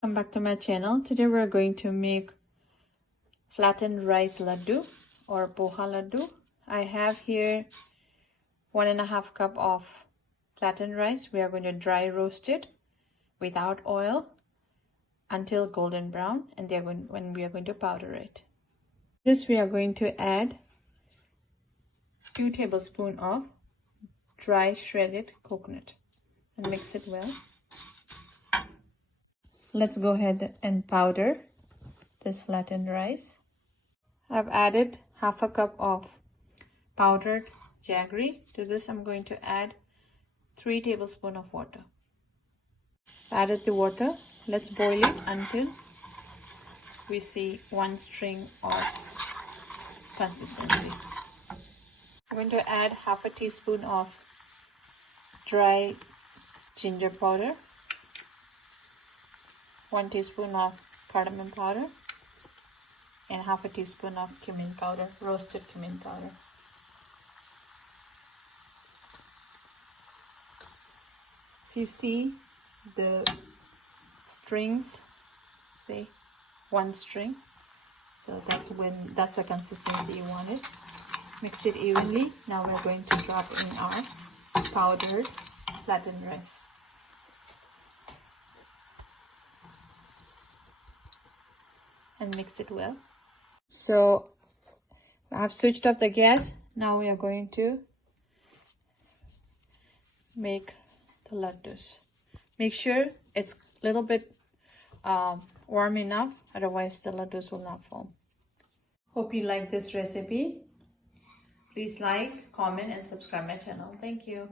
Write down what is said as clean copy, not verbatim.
Welcome back to my channel. Today we're going to make flattened rice laddu or poha laddu. I have here 1.5 cup of flattened rice. We are going to dry roast it without oil until golden brown, and when we are going to powder it. This we are going to add 2 tablespoons of dry shredded coconut and mix it well. Let's go ahead and powder this flattened rice. I've added 1/2 cup of powdered jaggery. To this I'm going to add 3 tablespoons of water. Added the water. Let's boil it until we see 1 string or consistency. I'm going to add 1/2 teaspoon of dry ginger powder, 1 teaspoon of cardamom powder, and 1/2 teaspoon of cumin powder, roasted cumin powder. So you see the strings, say 1 string. So that's the consistency you want it. Mix it evenly. Now we're going to drop in our powdered flattened rice. And mix it well. So I've switched off the gas. Now we are going to make the laddus. Make sure it's a little bit warm enough, otherwise the laddus will not form. Hope you like this recipe. Please like, comment, and subscribe my channel. Thank you.